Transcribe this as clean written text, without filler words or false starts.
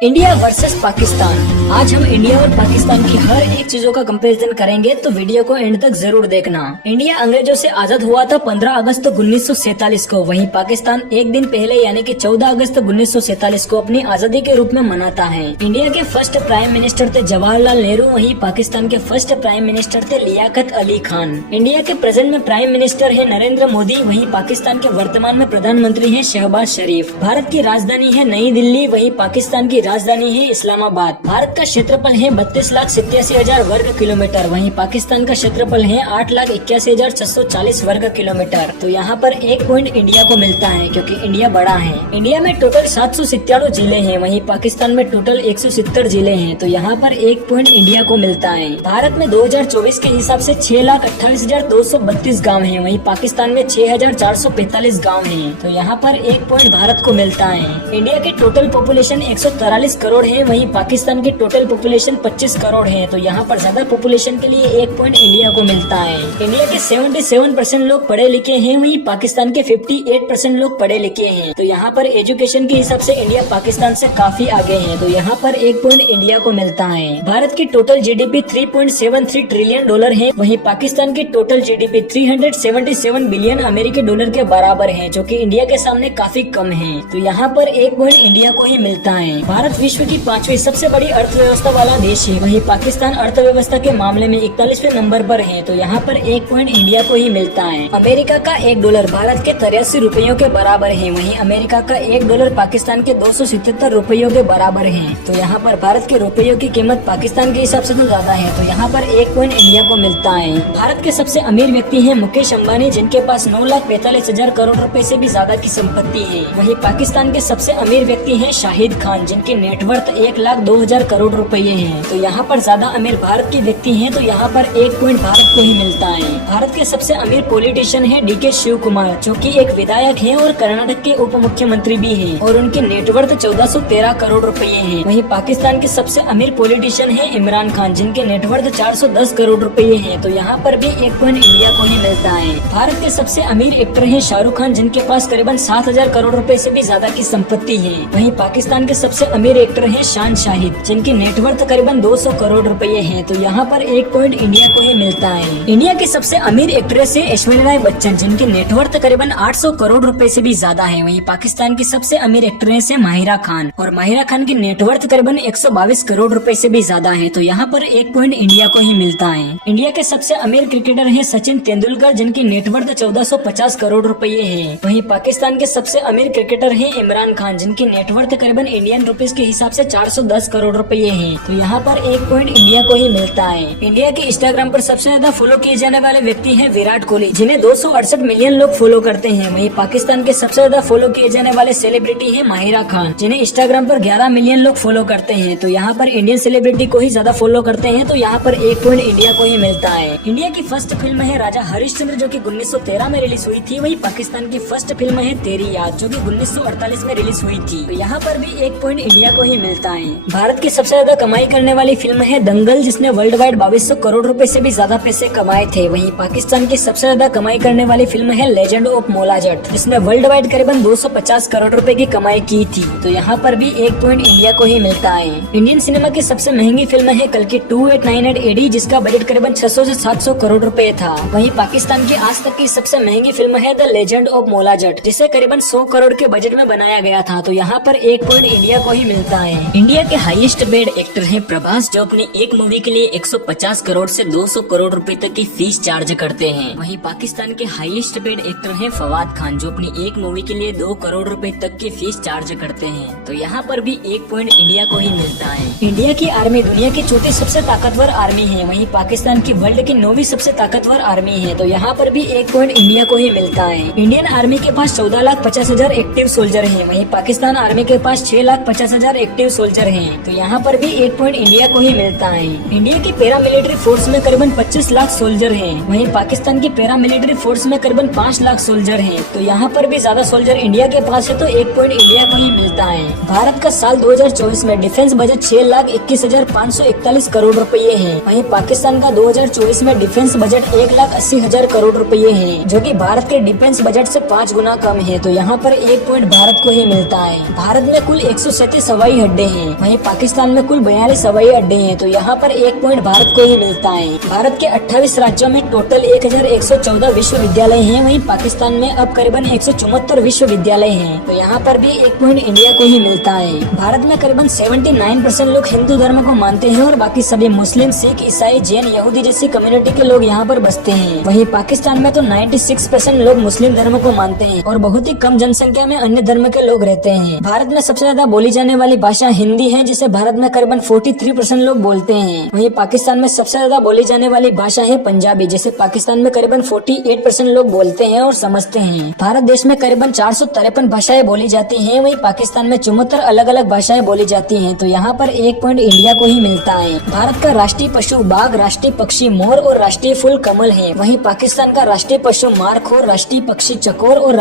India versus Pakistan. आज हम India और पाकिस्तान की हर एक चीजों का कंपैरिजन करेंगे, तो वीडियो को एंड तक जरूर देखना। इंडिया अंग्रेजों से आजाद हुआ था 15 अगस्त 1947 को। वहीं पाकिस्तान एक दिन पहले यानी कि 14 अगस्त 1947 को अपनी आजादी के रूप में मनाता है। इंडिया के फर्स्ट प्राइम मिनिस्टर थे जवाहरलाल नेहरू, वहीं पाकिस्तान के फर्स्ट प्राइम मिनिस्टर थे लियाकत अली खान। इंडिया के प्रेजेंट में प्राइम मिनिस्टर है नरेंद्र मोदी, वहीं पाकिस्तान के वर्तमान में प्रधानमंत्री है शहबाज शरीफ। भारत की राजधानी है नई दिल्ली, वहीं पाकिस्तान की राजधानी है इस्लामाबाद। भारत का क्षेत्रफल है 32,87,000 वर्ग किलोमीटर, वहीं पाकिस्तान का क्षेत्रफल है 8,81,640 वर्ग किलोमीटर। तो यहाँ पर एक पॉइंट इंडिया को मिलता है क्योंकि इंडिया बड़ा है। इंडिया में टोटल 797 जिले हैं, वहीं पाकिस्तान में टोटल 170 जिले हैं। तो यहाँ पर एक पॉइंट इंडिया को मिलता है। भारत में 2024 के हिसाब से 6,28,232 गाँव है, वहीं पाकिस्तान में 6,445 गाँव है। तो यहाँ पर एक पॉइंट भारत को मिलता है। इंडिया की टोटल पॉपुलेशन 143 करोड़ है, वहीं पाकिस्तान की टोटल पॉपुलेशन 25 करोड़ है। तो यहाँ पर ज्यादा पॉपुलेशन के लिए एक पॉइंट इंडिया को मिलता है। इंडिया के 77% लोग पढ़े लिखे हैं, वहीं पाकिस्तान के 58% लोग पढ़े लिखे हैं। तो यहाँ पर एजुकेशन के हिसाब से इंडिया पाकिस्तान से काफी आगे है। तो यहाँ पर एक पॉइंट इंडिया को मिलता है। भारत की टोटल जीडीपी 3.73 ट्रिलियन डॉलर है, वहीं पाकिस्तान की टोटल जीडीपी 377 बिलियन अमेरिकी डॉलर के बराबर है, जो कि इंडिया के सामने काफी कम है। तो यहाँ पर एक पॉइंट इंडिया को ही मिलता है। भारत विश्व की 5वीं सबसे बड़ी अर्थव्यवस्था वाला देश है, वहीं पाकिस्तान अर्थव्यवस्था के मामले में 41वें नंबर पर है। तो यहाँ पर एक पॉइंट इंडिया को ही मिलता है। अमेरिका का $1 भारत के 83 रुपयों के बराबर है, वहीं अमेरिका का $1 पाकिस्तान के 277 रुपयों के बराबर है। तो यहाँ पर भारत के रुपयों की कीमत पाकिस्तान के हिसाब से तो ज्यादा है। तो यहाँ पर एक पॉइंट इंडिया को मिलता है। भारत के सबसे अमीर व्यक्ति है मुकेश अंबानी, जिनके पास 9,45,000 करोड़ रुपए से भी ज्यादा की संपत्ति है। वहीं पाकिस्तान के सबसे अमीर व्यक्ति है शाहिद खान, जिनकी नेटवर्थ 1,02,000 करोड़ रुपए है। तो यहाँ पर ज्यादा अमीर भारत के व्यक्ति हैं, तो यहाँ पर एक पॉइंट भारत को ही मिलता है। भारत के सबसे अमीर पॉलिटिशियन है डीके शिव कुमार, जो कि एक विधायक है और कर्नाटक के उप मुख्यमंत्री भी है, और उनकी नेटवर्थ 1413 करोड़ रुपए है। वहीं पाकिस्तान के सबसे अमीर पॉलिटिशियन है इमरान खान, जिनके नेटवर्थ 410 करोड़ रुपए है। तो यहाँ पर भी एक पॉइंट इंडिया को ही मिलता है। भारत के सबसे अमीर एक्टर है शाहरुख खान, जिनके पास करीबन 7,000 करोड़ रुपए से भी ज्यादा की संपत्ति है। वहीं पाकिस्तान के सबसे अमीर एक्टर है शान शाहिद, जिनकी नेटवर्थ करीबन 200 करोड़ रुपए है। तो यहाँ पर एक पॉइंट इंडिया को ही मिलता है। इंडिया की सबसे अमीर एक्ट्रेस है ऐश्वर्या राय बच्चन, जिनकी नेटवर्थ करीबन 800 करोड़ रुपए से भी ज्यादा है। वहीं पाकिस्तान की सबसे अमीर एक्ट्रेस है माहिरा खान, और माहिरा खान की नेटवर्थ करीबन 122 करोड़ रुपए से भी ज्यादा है। तो यहाँ पर एक पॉइंट इंडिया को ही मिलता है। इंडिया के सबसे अमीर क्रिकेटर है सचिन तेंदुलकर, जिनकी नेटवर्थ 1450 करोड़ रुपए है। वहीं पाकिस्तान के सबसे अमीर क्रिकेटर है इमरान खान, जिनकी नेटवर्थ करीबन इंडियन रुपीज के हिसाब से 410 करोड़ रुपए हैं। तो यहाँ पर एक पॉइंट इंडिया को ही मिलता है। इंडिया के इंस्टाग्राम पर सबसे ज्यादा फॉलो किए जाने वाले व्यक्ति हैं विराट कोहली, जिन्हें 268 मिलियन लोग फॉलो करते हैं। वहीं पाकिस्तान के सबसे ज्यादा फॉलो किए जाने वाले सेलिब्रिटी है माहिरा खान, जिन्हें इंस्टाग्राम पर 11 मिलियन लोग फॉलो करते हैं। तो यहाँ पर इंडियन सेलिब्रिटी को ही ज्यादा फॉलो करते हैं। तो यहाँ पर एक पॉइंट इंडिया को ही मिलता है। इंडिया की फर्स्ट फिल्म है राजा हरिश्चंद्र, जो की 1913 में रिलीज हुई थी। वही पाकिस्तान की फर्स्ट फिल्म है तेरी याद, जो की 1948 में रिलीज हुई थी। तो यहाँ पर भी एक पॉइंट इंडिया को ही मिलता है। भारत की सबसे ज्यादा कमाई करने वाली फिल्म है दंगल, जिसने वर्ल्ड वाइड 2200 करोड़ रुपए से भी ज्यादा पैसे कमाए थे। वहीं पाकिस्तान की सबसे ज्यादा कमाई करने वाली फिल्म है लेजेंड ऑफ मोलाजट, जिसने वर्ल्ड वाइड करीबन 250 करोड़ रुपए की कमाई की थी। तो यहाँ पर भी एक पॉइंट इंडिया को ही मिलता है। इंडियन सिनेमा की सबसे महंगी फिल्म है कल्कि 2898 AD, जिसका बजट करीबन 600 से 700 करोड़ रुपए था। वहीं पाकिस्तान की आज तक की सबसे महंगी फिल्म है द लेजेंड ऑफ मोलाजट, जिसे करीबन 100 करोड़ के बजट में बनाया गया था। तो यहाँ पर एक पॉइंट इंडिया को ही मिलता है। इंडिया के हाईएस्ट पेड एक्टर है प्रभास, जो अपनी एक मूवी के लिए 150 करोड़ से 200 करोड़ रुपए तक की फीस चार्ज करते हैं। वहीं पाकिस्तान के हाईएस्ट पेड एक्टर है फवाद खान, जो अपनी एक मूवी के लिए 2 करोड़ रुपए तक की फीस चार्ज करते हैं। तो यहाँ पर भी एक पॉइंट इंडिया को ही मिलता है। इंडिया की आर्मी दुनिया की चौथी सबसे ताकतवर आर्मी है, वहीं पाकिस्तान की वर्ल्ड की 9वीं सबसे ताकतवर आर्मी है। तो यहाँ पर भी एक पॉइंट इंडिया को ही मिलता है। इंडियन आर्मी के पास 14,50,000 एक्टिव सोल्जर है, वहीं पाकिस्तान आर्मी के पास 6,50,000 एक्टिव सोल्जर हैं। तो यहाँ पर भी एक पॉइंट इंडिया को ही मिलता है। इंडिया की पैरामिलिट्री फोर्स में करीबन 25 लाख सोल्जर हैं, वहीं पाकिस्तान की पैरामिलिट्री फोर्स में करीबन 5 लाख सोल्जर हैं। तो यहाँ पर भी ज्यादा सोल्जर इंडिया के पास है। तो एक पॉइंट इंडिया को ही मिलता है। भारत का साल 2024 में डिफेंस बजट 6,21,541 करोड़ रुपए है, वहीं पाकिस्तान का 2024 में डिफेंस बजट 1,80,000 करोड़ रुपए है, जो कि भारत के डिफेंस बजट से 5 गुना कम है। तो यहाँ पर एक पॉइंट भारत को ही मिलता है। भारत में कुल 137 हवाई अड्डे हैं। वहीं पाकिस्तान में कुल 42 हवाई अड्डे हैं, तो यहाँ पर 1 पॉइंट भारत को ही मिलता है। भारत के 28 राज्यों में टोटल 1114 विश्वविद्यालय हैं। वहीं पाकिस्तान में अब करीबन 174 विश्वविद्यालय हैं, तो यहाँ पर भी 1 पॉइंट इंडिया को ही मिलता है। भारत में करीबन 79% लोग हिंदू धर्म को मानते हैं और बाकी सभी मुस्लिम, सिख, ईसाई, जैन, यहूदी जैसी कम्युनिटी के लोग यहाँ पर बसते हैं। वहीं पाकिस्तान में तो 96% लोग मुस्लिम धर्म को मानते हैं और बहुत ही कम जनसंख्या में अन्य धर्म के लोग रहते हैं। भारत में सबसे ज्यादा बोली जाने वाली भाषा हिंदी है, जिसे भारत में करीबन 43% लोग बोलते हैं। वहीं पाकिस्तान में सबसे ज्यादा बोली जाने वाली भाषा है पंजाबी, जिसे पाकिस्तान में करीबन 48% लोग बोलते हैं और समझते हैं। भारत देश में करीबन 453 भाषाएं बोली जाती हैं। वहीं पाकिस्तान में 74 अलग अलग भाषाएं बोली जाती हैं, तो यहाँ पर 1 पॉइंट इंडिया को ही मिलता है। भारत का राष्ट्रीय पशु बाघ, राष्ट्रीय पक्षी मोर और राष्ट्रीय फूल कमल है। वहीं पाकिस्तान का राष्ट्रीय पशु मार्ख और राष्ट्रीय पक्षी चकोर और